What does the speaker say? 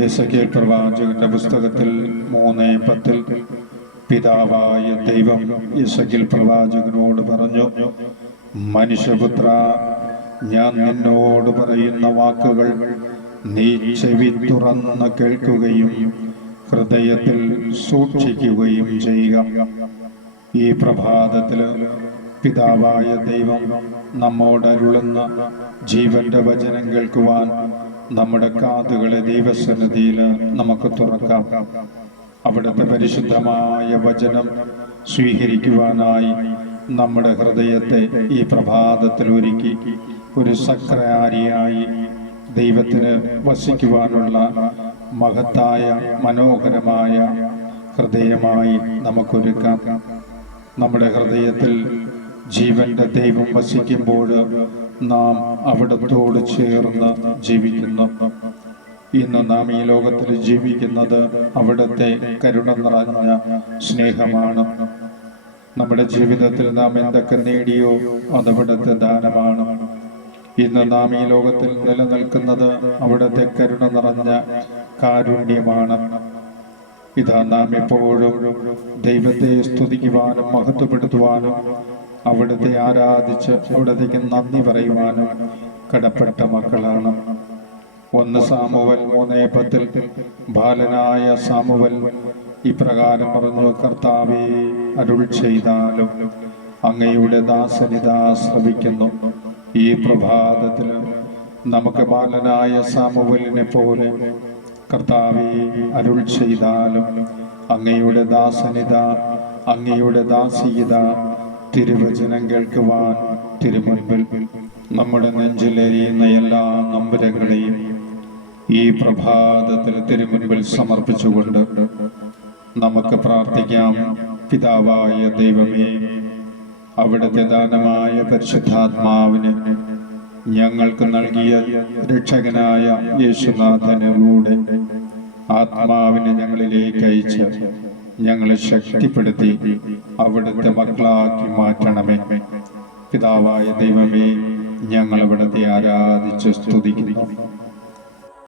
യെസക്കേൽ പ്രവാചകന്റെ പുസ്തകത്തിൽ 3:10 പിതാവായ ദൈവം യെസക്കേൽ പ്രവാചകനോട് പറഞ്ഞു, മനുഷ്യപുത്ര, ഞാൻ നിന്നോട് പറയുന്ന വാക്കുകൾ നീ ചെവി തുറന്ന് കേൾക്കുകയും ഹൃദയത്തിൽ സൂക്ഷിക്കുകയും ചെയ്യുക. ഈ പ്രഭാതത്തിൽ പിതാവായ ദൈവം നമ്മോട് അരുളുന്ന ജീവന്റെ വചനം കേൾക്കുവാൻ നമ്മുടെ കാതുകളെ ദൈവസന്നിധിയിൽ നമുക്ക് തുറക്കാം. അവിടുത്തെ പരിശുദ്ധമായ വചനം സ്വീകരിക്കുവാനായി നമ്മുടെ ഹൃദയത്തെ ഈ പ്രഭാതത്തിൽ ഒരുക്കി ഒരു സക്രാരിയായി ദൈവത്തിന് വസിക്കുവാനുള്ള മഹത്തായ മനോഹരമായ ഹൃദയമായി നമുക്കൊരുക്കാം. നമ്മുടെ ഹൃദയത്തിൽ ജീവന്റെ ദൈവം വസിക്കുമ്പോൾ നാം അവിടത്തോട് ചേർന്ന് ജീവിക്കുന്നു. ഇന്ന് നാം ഈ ലോകത്തിൽ ജീവിക്കുന്നത് അവിടുത്തെ കരുണ നിറഞ്ഞ സ്നേഹമാണ്. നമ്മുടെ ജീവിതത്തിൽ നാം എന്തൊക്കെ നേടിയോ അതവിടുത്തെ ദാനമാണ്. ഇന്ന് നാം ഈ ലോകത്തിൽ നിലനിൽക്കുന്നത് അവിടുത്തെ കരുണ നിറഞ്ഞ കാരുണ്യമാണ്. ഇതാ നാം എപ്പോഴും ദൈവത്തെ സ്തുതിക്കുവാനും മഹത്വപ്പെടുത്തുവാനും അവിടുത്തെ ആരാധിച്ച് അവിടത്തേക്ക് നന്ദി പറയുവാനും കടപ്പെട്ട മക്കളാണ്. 1 സാമുവേൽ 3:10 ബാലനായ സാമുവേൽ ഇപ്രകാരം പറഞ്ഞു, കർത്താവേ, അരുൾ ചെയ്താലും അങ്ങയുടെ ദാസനിതാ ശ്രവിക്കുന്നു. ഈ പ്രഭാതത്തിൽ നമുക്ക് ബാലനായ സാമുവേലിനെ പോലെ കർത്താവേ, അരുൾ ചെയ്താലും അങ്ങയുടെ ദാസനിത, അങ്ങയുടെ ദാസിയിത തിരുവചനം കേൾക്കുവാൻ തിരുമുൻപിൽ നമ്മുടെ നെഞ്ചിലെരിയുന്ന എല്ലാ നൊമ്പരങ്ങളെയും ഈ പ്രഭാതത്തിൽ തിരുമുൻപിൽ സമർപ്പിച്ചുകൊണ്ട് നമുക്ക് പ്രാർത്ഥിക്കാം. പിതാവായ ദൈവമേ, അവിടുത്തെ ദാനമായ പരിശുദ്ധാത്മാവിനെ ഞങ്ങൾക്ക് നൽകിയ രക്ഷകനായ യേശുനാഥനിലൂടെ ആത്മാവിനെ ഞങ്ങളിലേക്ക് അയച്ച് ഞങ്ങളെ ശക്തിപ്പെടുത്തി അവിടുത്തെ മക്കളാക്കി മാറ്റണമേ. പിതാവായ ദൈവമേ, ഞങ്ങൾ അവിടുത്തെ ആരാധിച്ച് സ്തുതിക്കുന്നു.